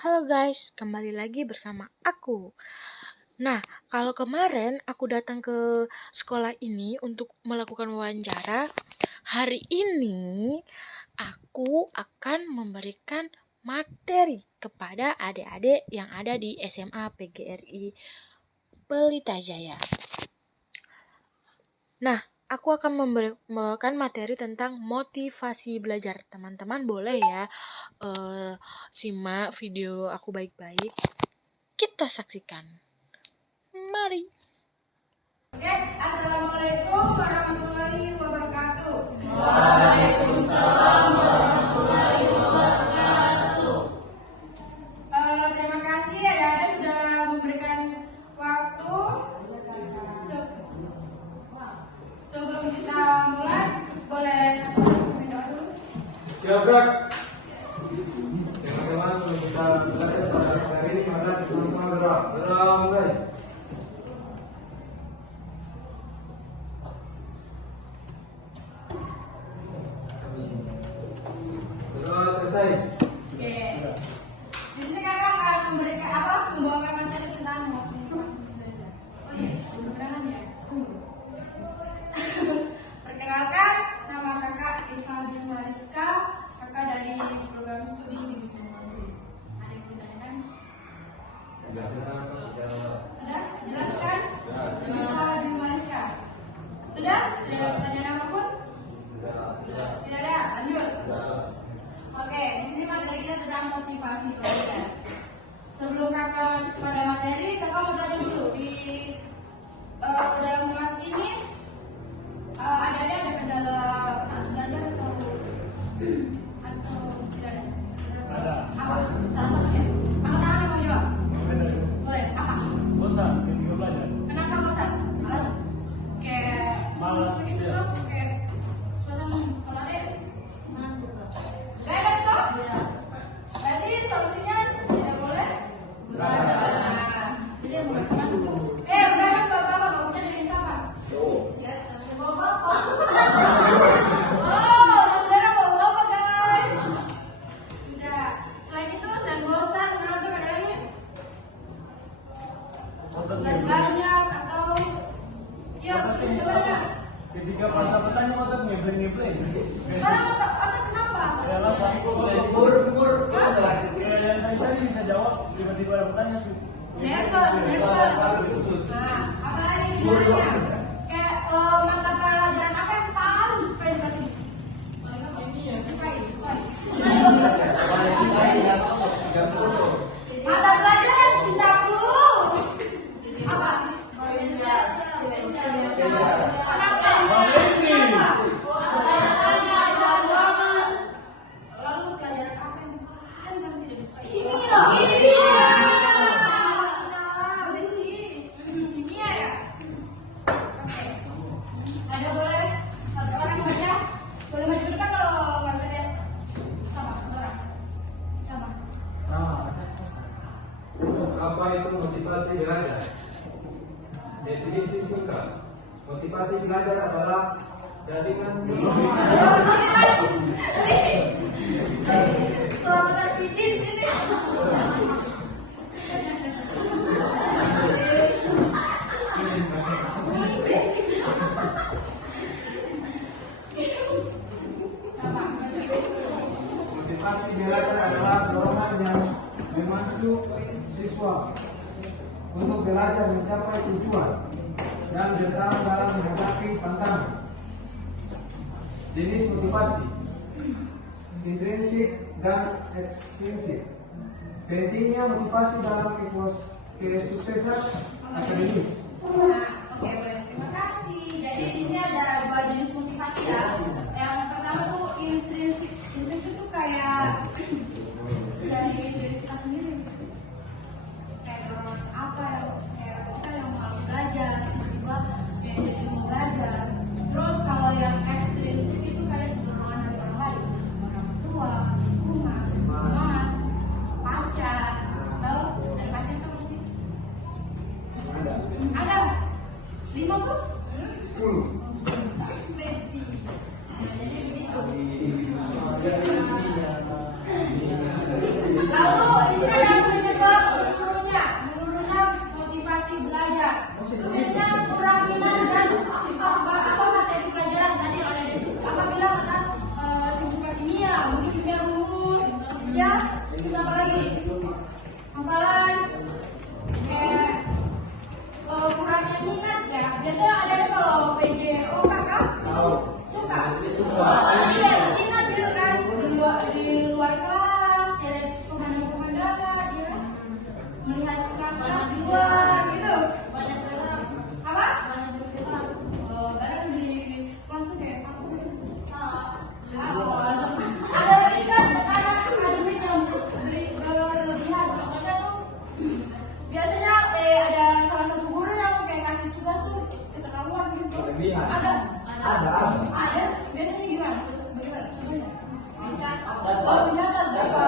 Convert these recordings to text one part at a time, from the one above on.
Halo guys, kembali lagi bersama aku. Nah, kalau kemarin aku datang ke sekolah ini untuk melakukan wawancara, hari ini aku akan memberikan materi kepada adik-adik yang ada di SMA PGRI Pelita Jaya. Nah, aku akan membawakan materi tentang motivasi belajar. Teman-teman boleh ya simak video aku baik-baik. Kita saksikan. Mari. Oke, Assalamualaikum warahmatullahi wabarakatuh. Terima kasih adik-adik sudah memberikan waktu. Sebelum kita mulai, boleh berdoa dulu. Siap, teman-teman, kita belajar pada hari ini maka sama-sama berdoa. Berdoa mulai. Berdoa selesai. Oke. Di sini kakak akan memberikan membawakan materi tentang motivasi belajar. Oh iya, kebenaran ya. Perkenalkan, nama kakak Ivaldi Mariska, kakak dari program studi bimbingan Muslim. Ada yang ditanyakan? Sudah jelaskan? Ivaldi Mariska. Sudah? Tidak ada pertanyaan apapun? Tidak ada. Lanjut. Oke, di sini materi kita tentang motivasi belajar. Sebelum kakak masuk pada materi, kakak mau tanya dulu di dalam kelas ini adanya ada kendala saat belajar atau tidak ada? Ada. Apa? Salah satunya? Angkat tangan yang mau jawab. Boleh. Apa? Bosan ketika belajar. Kenapa bosan? Alasan? Kayak Malas. begitu tuh, kayak suasana kalau ada gak ada toh? Berarti solusinya tidak boleh? Nah, jadi yang boleh kemana? Udah kan bapak-bapak, bagusnya dengan siapa? Yes, langsung bawa bapak. Oh, saudara bawa bapak guys. Sudah. Selain itu, selain bosan, menonton ada lagi? Tugas banyak atau ya tugas banyak. Ketika pada petanya otak ngebleng. Sekarang otak kenapa? Adalah umur. Yang tadi bisa jawab tiba-tiba ada pertanyaan. Nervous. Nah, apalagi gimana? Kayak mata pelajaran apa yang paling disukai di kelas ini? Sukai. Mata pelajaran cintaku. Apa sih? Lalu pelajaran apa yang paling kamu tidak disukai? Kimia. Benar, Besti. Kimia ya? Oke. Ada boleh satu orang saja? Boleh maju ke depan kalau nggak bisa lihat. Sama, satu orang. Sama. Apa itu motivasi belajar? Definisi singkat. Motivasi belajar adalah jaringan Selamat bikin sini. Motivasi belajar adalah dorongan yang memacu siswa untuk belajar mencapai tujuan dan bertahan dalam menghadapi tantangan. Jenis motivasi intrinsik dan ekstrinsik. Pentingnya motivasi dalam kesuksesan akademis. Nah, oke, boleh. Terima kasih. Jadi di sini ada dua jenis motivasi ya. Yang pertama tuh intrinsik. Intrinsik itu kayak dari diri kita sendiri. Kayak dorongan apa ya? Kayak kita yang mau belajar, tiba-tiba dia jadi mau belajar. Terus kalau yang ekstrinsik itu kayak dorongan dari orang lain, orang tua, lingkungan, teman, pacar, atau dari pacar kan pasti ada 5 tuh? 10. Besti. Nah, jadi begitu. Terus apa lagi? Hafalan kayak kurangnya minat ya. Biasanya ada kalau PJO kakak suka. Iya, ingat gitu kan di luar kelas, kayak pemandangan-pemandangan, ya. Melihat kelas-kelas di luar gitu. Apa? Barang di kelas tuh kayak aku gitu. Ada lagi kan akademik yang berlebihan. Contohnya tuh biasanya ada salah satu guru yang kayak kasih tugas tuh keterlaluan gitu. Ada. Biasanya gimana? Bagaimana? Oh, mencatat berapa?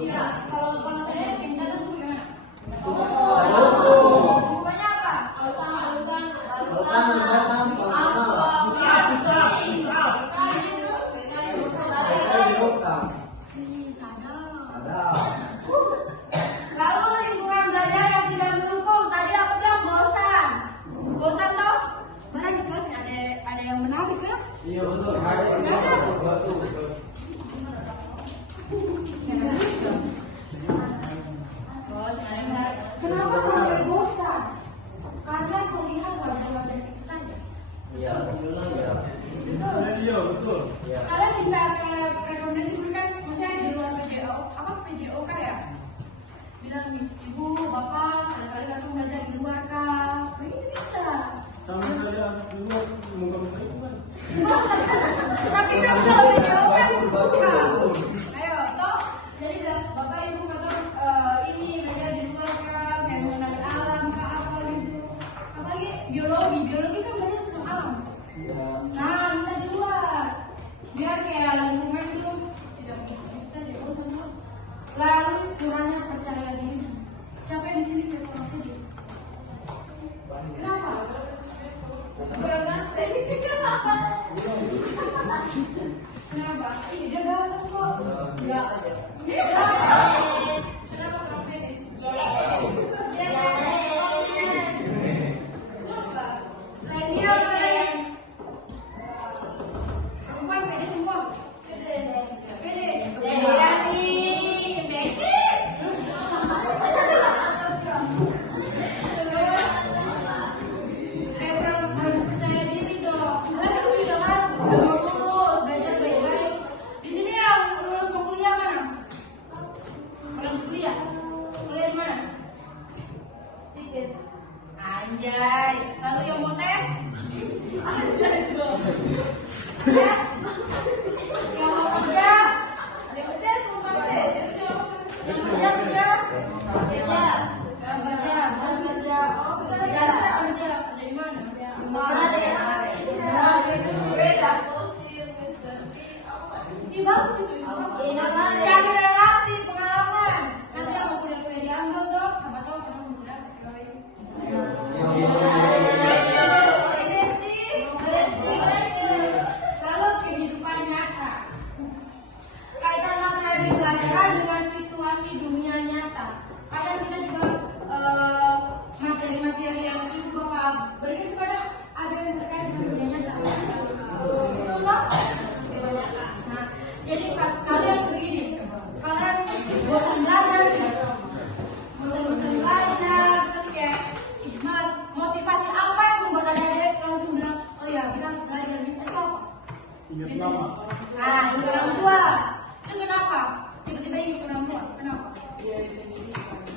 Iya. Kalau saya mencatat tuh gimana? Bukannya apa? Lalu lingkungan belajar yang tidak mendukung. Tadi aku bilang bosan. Bosan toh? Barang di kelas ada yang menarik ya? Iya betul. Kenapa sampai bosan? Karena melihat wajah-wajah itu saja. Iya, iya. Betul. Iya betul. Kalian bisa ke rekomendasi guru kan? Maksudnya di luar PJO, apa PJO kan ya? Bilang ibu, bapak, sekali-kali kamu belajar di luar kah? Begitu bisa. Sama saja dulu muka-muka itu kan. Tapi kan kalau PJO kan suka. Ayo, toh. Jadi bapak ibu kata ini belajar di luar kah? Kayak mengenali alam kah apa gitu. Apalagi biologi kan belajar tentang alam. Nah, kita di luar. Biar kayak lingkungan itu tidak bisa jauh sama. Lalu kurangnya percaya diri. Siapa yang di sini yang kurang pede? Kenapa? Kenapa? Ih, dia ganteng kok. Iya. Kenapa kurang pede? Kenapa? Selain dia apa lagi? Perempuan pede semua. Pede. Yani, becek. Kayak kurang percaya diri dong. Kalian pasti udah kan lulus, belajar baik-baik. Di sini yang lulus mau kuliah mana? Orang kuliah. Kuliah di mana? Anjay. Lalu yang mau tes? Tes? Yang mau kerja? Tes mau tes. Yang kerja? Yang kerja. Mau kerja? Oh, kerja. Kerja di mana? Ih, bagus itu. Cari relasi, pengalaman. Nanti yang mau kuliah-kuliah diambil dong. Siapa tahu pernah muda cewek. Lalu kehidupan nyata. Kaitan materi pelajaran dengan situasi dunia nyata. Kadang kita juga materi-materi yang ibu bapak berikan itu kadang ada yang terkait dengan dunia nyata. Betul nggak? Nah, jadi pas kalian begini, kalian bosan belajar, bosan belajar, terus kayak malas. Motivasi apa yang membuat adik-adik langsung bilang, oh ya kita harus belajar nih? Itu apa? Biasanya. Nah, itu orang tua. Itu kenapa? Tiba-tiba ingin orang tua. Kenapa?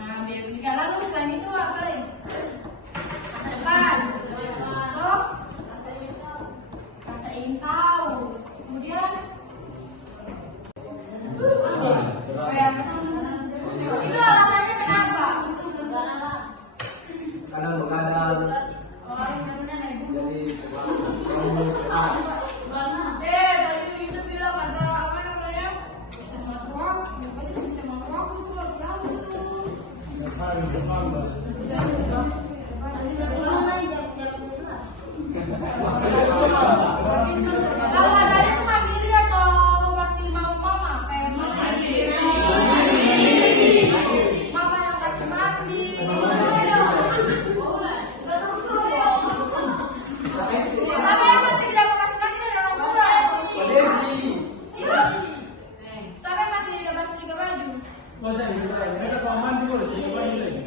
Nah, biar menikah. Lalu selain itu apa lagi? Masa depan. Tuh. Rasa ingin tahu. Kemudian itu alasannya kenapa? Kadang-kadang jadi tadi itu bilang ada apa namanya? Semangat waktu, bukannya semangat waktu itu lagu tuh. Kalau ada itu mandiri atau masih mau mama kayak mama? Mama yang kasih mandi. Tapi yang masih tidak mau kasih mandi dari orang tua. Iya. Masa di luar, mereka paman dulu, coba dulu.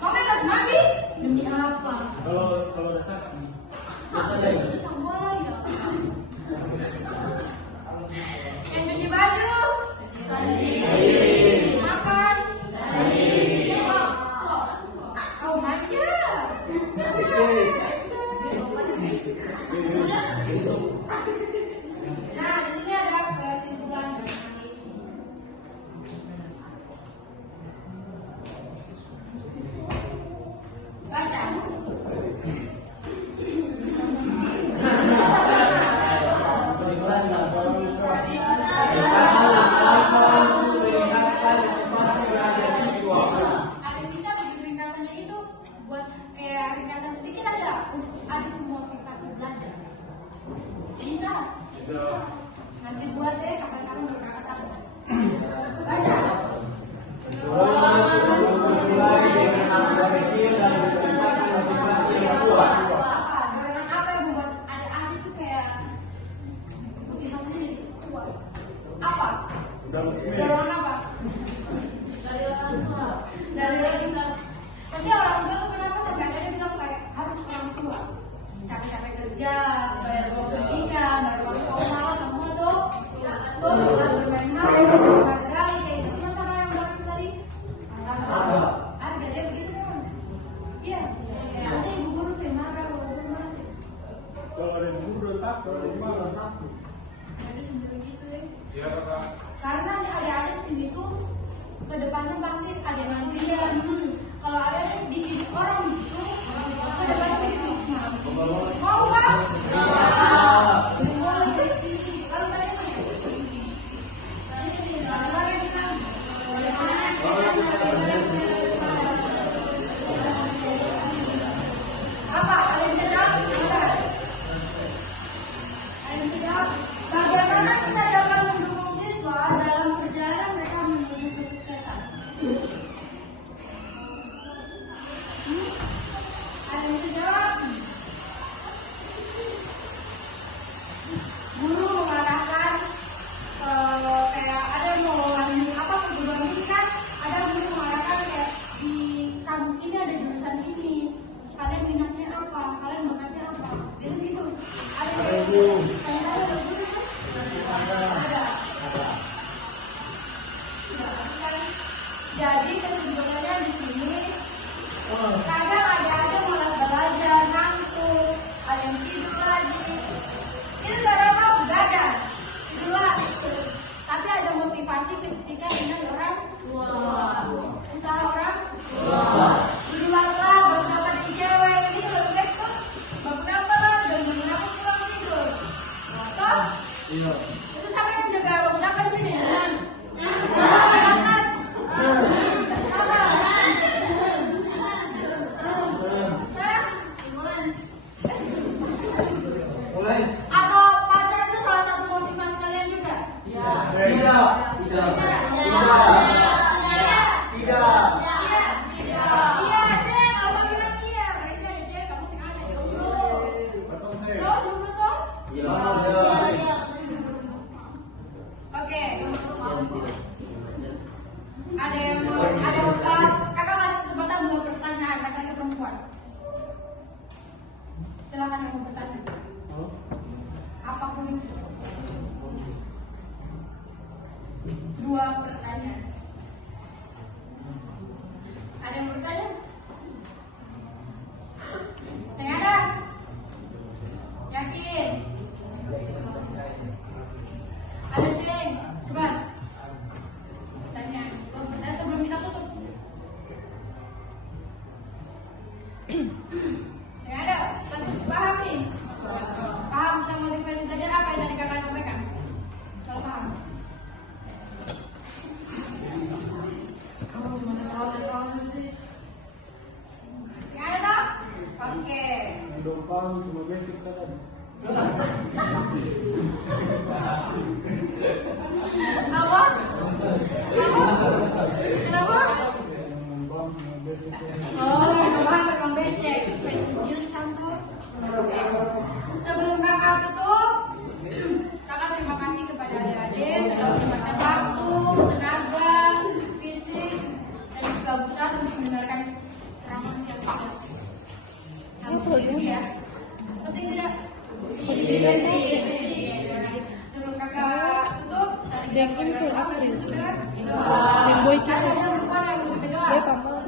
Mama harus mandi? Demi apa? Kalau ada sakit. Itu sama lah ya. Yang cuci baju? Makan? Kau manja? Nah, di sini ada kesimpulan dari manis. Baca. Ada bisa bikin ringkasannya itu buat kayak ringkasan sedikit aja. Ada motivasi belajar. Bisa. Nanti buat deh kapan-kapan berkata tahu. Baca. Apa? Dorongan apa yang membuat adik-adik tuh kayak motivasinya jadi kuat? Apa? Dorongan apa? Dari orang tua. Pasti orang tua tuh kenapa sampai akhirnya bilang kayak harus orang tua capek-capek kerja, bayar uang pendidikan, bayar uang sekolah, semua tuh buat bermain HP, harga kayak gitu. Cuma sama yang bilang tadi harga dia begitu kan? Iya. Pasti ibu guru sih marah, ibu guru marah sih. Kalau ada yang guru takut, ada yang marah takut. Ada sendiri gitu ya. Iya kakak. Karena adik-adik sini tuh kedepannya pasti ada yang nantinya. Kalau ada yang dididik orang gitu, kedepannya begitu. Mau kan? Kalau tadi apa? Ada yang sedang? Ada yang sedang? Bagaimana kita dapat mendukung siswa dalam perjalanan mereka menuju kesuksesan? Ada yang sedang? Guru mengarahkan kayak ada yang mau lanjut apa perguruan tinggi kan, ada guru mengarahkan kayak di kampus ini ada jurusan ini, kalian minatnya apa, kalian bakatnya apa, itu gitu. Ada yang guru jadi kesimpulannya di sini kadang ada malas belajar, ngantuk, ada yang tidur lagi. Itu gara apa? Begadang, tiduran. Tapi ada motivasi ketika ingat orang tua, usaha orang tua. Tiduranlah, beberapa di cewek ini lebih baik tuh beberapa lah dan beberapa pulang tidur. Toh? Iya. Itu siapa yang jaga beberapa di sini? Atau pacar itu salah satu motivasi kalian juga? Tidak. Iya, Cek. Kalau bilang iya, berarti ada cewek, kamu sekarang ada jomblo. Tuh, jomblo tuh? Oke. Ada kakak kasih kesempatan buat pertanyaan laki-laki perempuan. Silakan yang mau bertanya. Apapun itu. 2 pertanyaan. Ada yang bertanya? Saya ada. Yakin? Ada sih. Coba. Tanya. Sebelum kita tutup. Saya ada. Paham nih? Paham tentang motivasi belajar apa yang tadi kakak sampaikan? Kalau paham. Oh, mana tahu sih. Ya ada tak? Oke. Dompang cuma basic saja. Apa? Kenapa? Oh, memang memang becek. Pensil campur. Oke. Sebelum kakak tutup, kakak terima kasih kepada adik-adik sudah menyempatkan waktu, tenaga, saya April. Yang boy kisah. Boy tambah.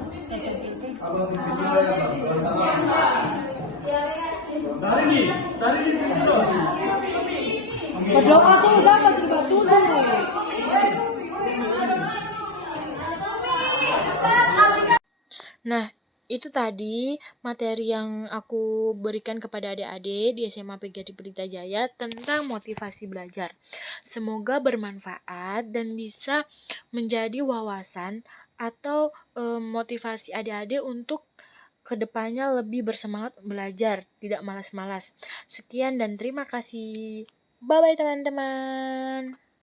Cari di video. Berdoa tuh dapat juga tunduk. Nah, itu tadi materi yang aku berikan kepada adik-adik di SMA PGRI Pelita Jaya tentang motivasi belajar. Semoga bermanfaat dan bisa menjadi wawasan atau motivasi adik-adik untuk kedepannya lebih bersemangat belajar, tidak malas-malas. Sekian dan terima kasih. Bye-bye teman-teman.